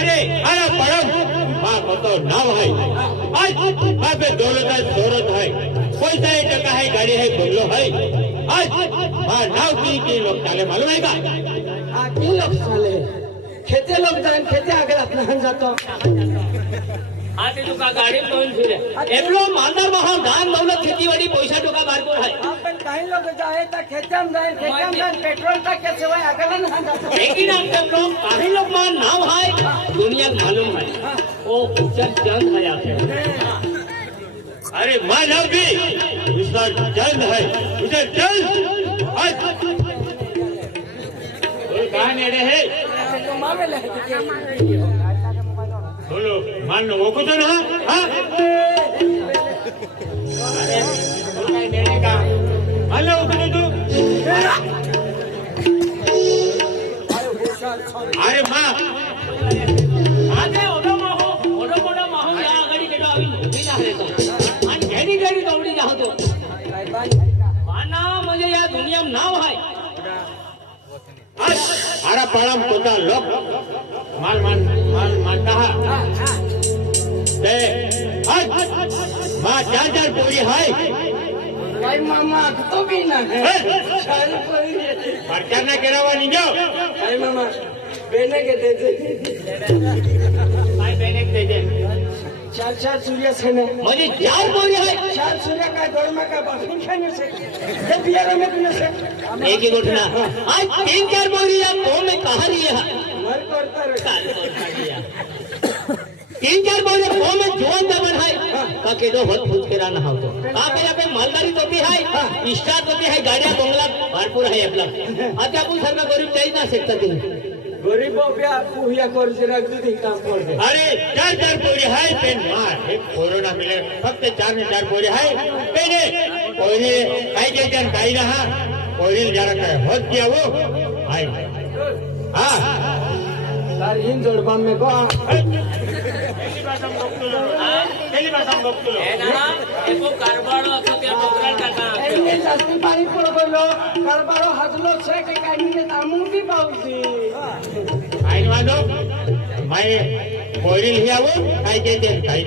અરે અરે પરમમાં પતો ન હોય. આજમાં પે દોલત દોલત હોય. કોઈ સાઈ ટકા હે ગાડી હે બંગલો હોય. આજમાં નાવ की के लोग चाले मालूम है का आ की लोग चाले खेते लोग जान खेते आगे अपना जातो આ તે તું કા ગાડી કોણ છે એમનો માનર મહાન દાન દૌલત ખેતીવાડી પૈસા ટકા બાર કોણ હોય. काही लोक जाय तर खेत्याम जाईन खेत्याम जाईन पेट्रोल टाक्या शिवाय आगला नाही जातो लेकिन आप सब लोग काफी लोग मान नाम है दुनिया को मालूम है वो उज्जत चंद है आखे अरे माँ नाव की उसका जल्द है उसे जल्द आज और कहाँ नेड़े है तो मावेले बोलो मान लो वो को तो ना हाँ પરમ પોતા લોક માન માન માન માનતા તે આજ માં ચાર ચાર પૂરી હોય ભાઈ મામા તો બી ના હે ચાલ પૂરી પરચાર ના કરાવવાની જો ભાઈ મામા બેને કે દે દે ભાઈ બેને કે દે ચાર ચાર સૂર્ય છે ને મને ચાર બોલી હે ચાર સૂર્ય કા ગળમાં કા બાફી ખાને છે તે બિયારા મે પીને છે એક ગોઠના આ તીન ચાર બોલી આ કોમે तीन चार बोले वो में जोन दबन है का के दो बहुत फूट के रहा हो तो का पे पे मालदारी तो भी है स्टार तो भी है गाड़ियां बंगला भरपूर है अपना आज अपन सरकार गरीब चाहिए ना सकता दिन गरीबों पे आपको हुआ कर जरा दूधी काम कर दे अरे चार चार पूरी है पेन मार एक कोरोना मिले फक्त चार ने चार पूरी है पेने कोई काही जे जन काही रहा कोई जरा काय होत किया वो हाय તારી હિન જોડ બામ મે કો પેલી બાસમ ગોકલો પેલી બાસમ ગોકલો એ ના એકો કારબાળો અખતે ડોકરા કાકા એને સસ્તી પાણી પડ ગયો કારબાળો હજલો છે કે કાઢીને તામુંડી પાવસી આઈ વાદો માય કોઈરી લઈ આવો આઈ કે તેમ થાય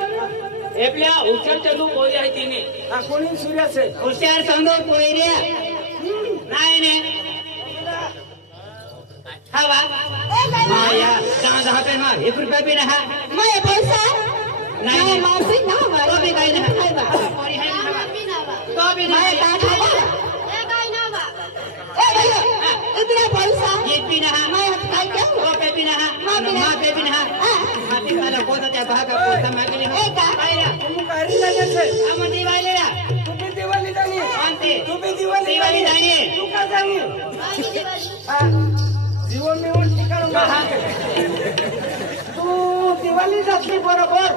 है कोई नहीं હવે हम बुद्धि लेके काम कोयले केडा है कोयले ना बोल એટલે આ ઉછળ ચલું કોયલે है तीने हाँ कोणी सूर्य से હોશિયાર સંગો કોયલે નાય ને हवा माया चांद हाथे में एक रुपया भी रहा नहीं तो भी कहीं नहीं कोई है नहीं तो भी नहीं ये भी नहीं वो पे भी नहीं माँ पे भी પોતા ત્યાં ભાગ આપો તમે આગળ હે કાયરા હું કારી લાગે છે આ મને દિવાળી લેડા તું બી દિવાળી જાણી શાંતિ તું બી દિવાળી દિવાળી જાણી તું કા જાણી હા જીવન મે હું ઠીકાણો હા તું દિવાળી જાતી બરોબર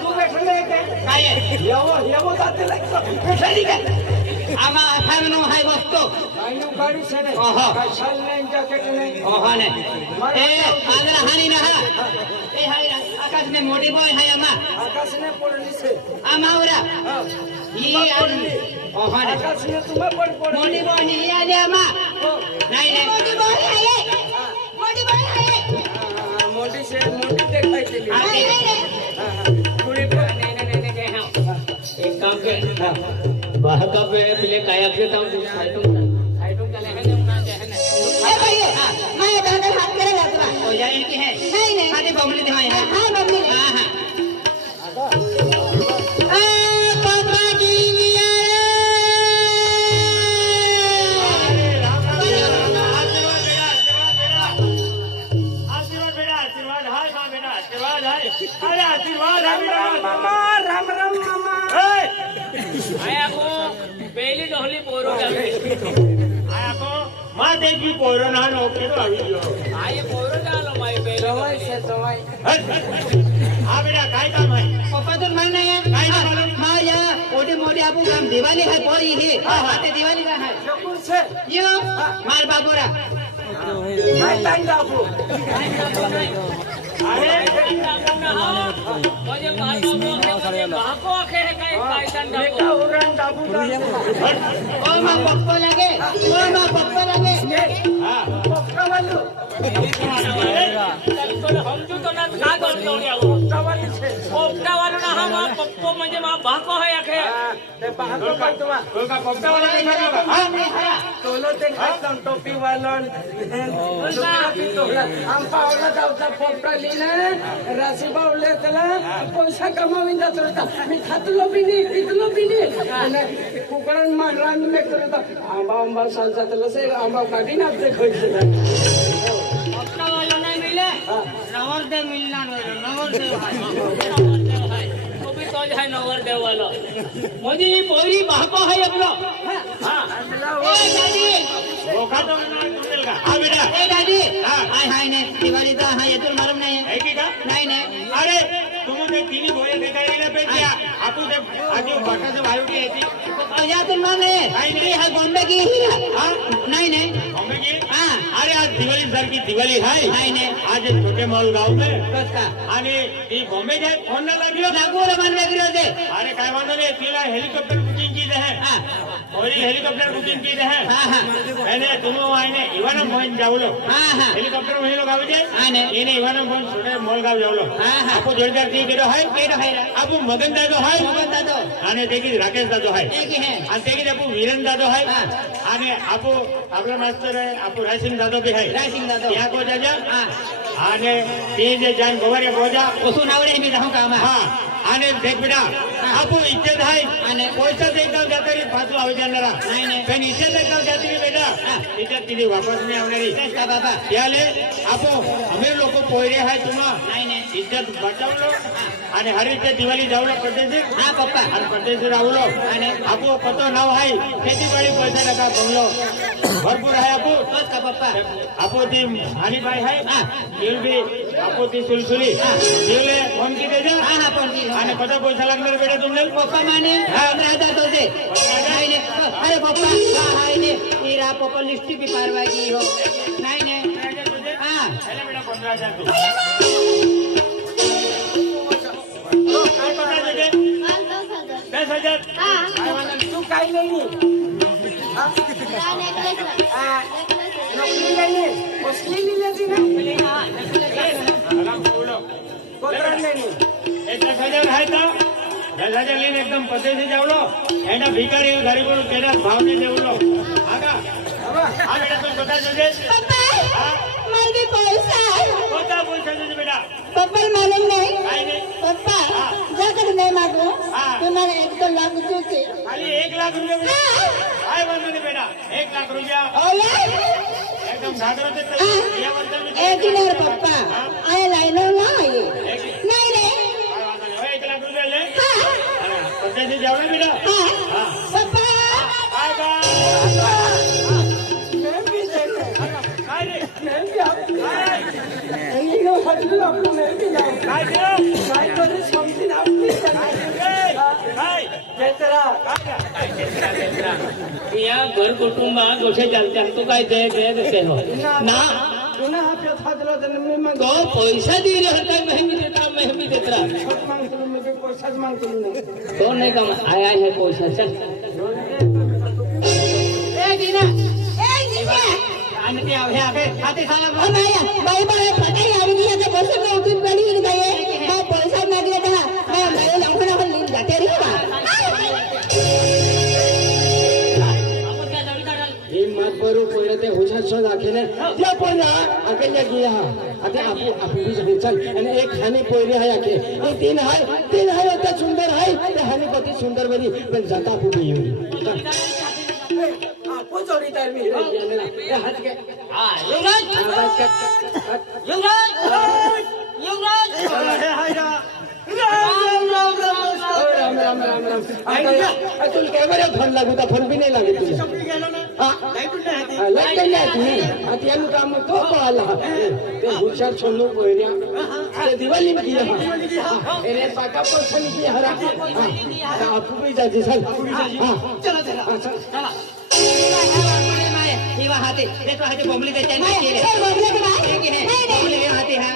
તું બેઠલે કે કાય એવો એવો જાતે લાગતો બેઠલી કે આમાં અથાણું હાય વસ્તુ અહીંનું ગાડી છે ને ઓહો શાલ ને જેકેટ ને ઓહો ને એ આદરા હાની ના એ હાઈ ए हाय आकाश में मोटी बॉय हाय आमा आकाशने पडली से आमावरा हाँ, ये ओहो ने आकाशने तुम्हा पण मोटी पडली बॉय नहीं आ जा आमा हो. नहीं नहीं हाँ, मोठी से मोठी देखाय दिली हाँ, हाँ, ते- हाँ. थोड़ी पर नहीं नहीं नहीं नहीं हाँ एक काम कर बाहर का पे पहले काया के ताऊ साइटों साइटों हो जाए इनकी है खाली बमली दिखाए हैं हाँ हाँ आशीर्वाद હા બેટા કાઈ કામ હે પપ્પા તો મને કાઈ ના માલુમમાં દિવાળી હે પોરી હે હા તે દિવાળી હે શકુલ છે યો માર બાબુરા કાઈ કાઈ બાબુ અરે કાઈ બાબુ મજે માર બાબુ બાકો આખે હે કાઈ કાઈ કાઈ બેટા ઉરાન બાબુ ઓ માં પપ્પો લાગે ઓ માં પપ્પો લાગે. હા. પપ્પા વાલો कोपटावाला ना हा मा पप्पो म्हणजे मा भाको आहे अखे ते भाको पण तुम्हा कोका कोपटावाला नाही खाला हा नाही खाला तोलो ते खातम टोपी वालन आम पावला जाऊचा कोपटा लिने राशी बावले तला पैसा कमावीन जात होता मी खातलो बी नाही पितलो बी नाही कुकडान मारला मी करता आंबा आंबा साल जातला से आंबा काढीन आपले खर्च નવરદેવ મિલનાર નવરદેવ નવરદેવ હાય. તો જાય મોદી પોરી બાપા હૈ અગલો. હા. હા हाँ बेटा ए दादी हाय हाय ने दिवाली दा हाय ये तो मालूम नहीं है की का नहीं नहीं अरे तुम मुझे तीन भोये दिखाई ना पे क्या आपको जब आज बाटा से भाई उठी थी या तुम मान नहीं हाय नहीं है बॉम्बे की हां नहीं नहीं बॉम्बे की हां अरे आज दिवाली सर की दिवाली हाय हाय ने आज छोटे मोल गांव में बस का आणि ती बॉम्बे जाय फोन ना लागियो लागू रे मन वेगळं अरे काय म्हणतो रे तिला हेलिकॉप्टर बुकिंग केली आहे हां કોઈ હેલિકોપ્ટર બુકિંગ કરી દે અને તું આને ઈવાનો મોહન જાવલો હેલિકોપ્ટરમાં લોકો આવે છે એને ઈવાનો મોહન સુને મોલ ગાવ જાવલો આપો જોરદારથી કેડો હોય કેડો હોય આપો મગન દાદો હોય મગન દાદો અને તેકી રાકેશ દાદો હોય અને તેકી આપો અને દેખ બેટા આપણું ઇજ્જત થાય. અને પૈસા એકદમ જતા રહી પાછું આવી જનારા બેન ઇજ્જત એકદમ જતી રહી બેટા ઇજ્જત કીધી વાપસ નહીં આવનારી. ત્યારે આપો અમે લોકો પોયરે હાય તુમાં ઇજ્જત બચાવલો અને હર રીતે દિવાળી જાવલો પ્રદેશ. હા પપ્પા. હર પ્રદેશ રાવલો અને આપો પતો ન હાય ખેતીવાડી પૈસા લગા બંગલો ભરપૂર હાય આપો. પપ્પા. આપો તે હારી ભાઈ હાય હા. દિલભી આપોતી સુલસુલી. જીવલે ફોન કી દેજો હા હા ફોન કી અને પતા પૈસા લાગનાર બેટા તમને પપ્પા માને? હા. રાજા તો છે. અરે પપ્પા. હા હાઈને ઈરા પપ્પા લિસ્ટી બી પારવા ગઈ હો. નાઈને હા. એટલે બેટા 15000 તો. દસ હજાર. શું કઈ નહીં? હા. નોકરી લઈને મુશ્કેલી લીધેથી ને એક લાખ રૂપિયા काय वांधो नाही बेटा? एक लाख रुपया. एकदम साधारण पप्पा. आयला या घर कुटुंब गोठे चालते तू काय दे दे देते हो। ना। ना पैसा दिला देने में मैं तो पैसा दे रहा था मैं भी देता मैं भी देता। मुझे पैसा मांग तुम नहीं। तो नहीं कम आया है पैसा चल। ए दीना ए दीना आने के आवे आवे। आते साला ओ नहीं भाई भाई पता ही आवे नहीं तो पैसा मैं उतनी बड़ी नहीं गई है। मैं पैसा मांग लेता मैं मेरे लंगड़ा पर ले जाते रही એટલે તે હુજર છો રાખીને ત્યાં પણ આગળ ગયા? અને આપુ આપુ બીજ હુચલ અને એક હાની પોયરી હાય આખે. એ તીન હાય તીન હાય હતા સુંદર હાય. તે હાની પતિ સુંદર બની પણ જતા આપુ બી આપો જોડી તાર બી. હા યુવરાજ! યુવરાજ! યુવરાજ! યુવરાજ तुला कॅमेऱ्यात फोन लागू तर फोन बी नाही लागत तुला लाईट नाही आता यानं काम तो पाहिला ते हुशार सोडलो पहिल्या अरे दिवाळी मध्ये अरे साका पर्सन की हरा आपू बी जाते सर चला चला चला हाथे हाथे बोमली त्याच्या नाही बोमली हाथे हा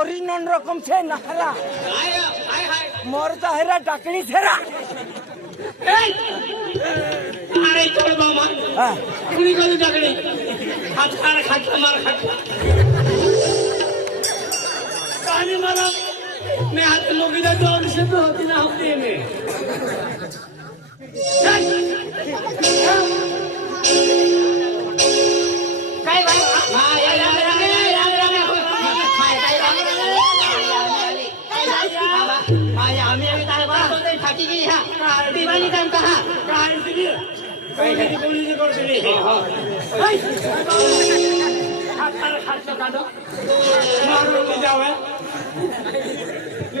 অরিজিনাল রকম সে নাহরা মোর তো হেরা ডাকনি ছেড়া अरे चल मामा হ্যাঁ कुणी कधी टाकली हात खार खाटला मार खाटला आणि मला मी हात लोकीला दोन शब्द होती ना होती मी बा फाटी गेली हा दिवाळी टाइम हा काय दिली काही कोणी करतली हाताला खाटलं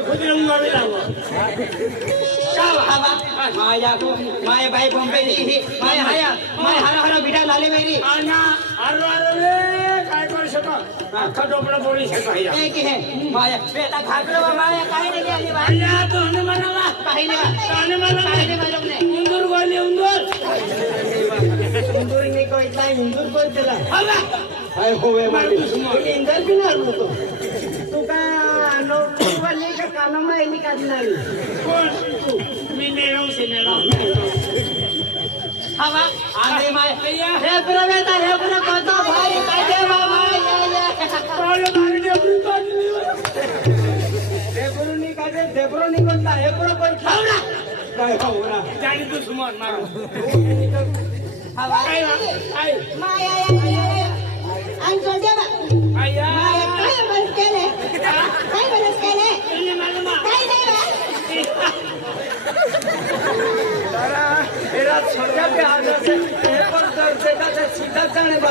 काढ मारून जावं खुद रंगावी लावं माया माया बाई बोंबेली ही माया हाया माया हरा हरा बिडा लाले मेरी आना अरे अरे काय करू शकत अख्खा डोबळा बोली शकत एक हे माया बेटा घाबरो माया काय नाही आली माया तो हनुमानाला काही नाही हनुमानाला काही नाही मालूम नाही उंदूर गोली उंदूर हिंदूर नाही कोयता हिंदूर कोयतेला हवा हाय होवे मारी इंदर बी नाही आलो तो तू काढणार कोण मी नेहरू सेनेला हा बा आले माय हे प्रवेश हे प्रवेश भाई काय बाबा देबरुनी का देबरुनी कोणता हे पुरं पण खावडा काय खाऊरा जाणी तू सुमार मारू काय माया आय आय आय आय आय आय आय आय आय आय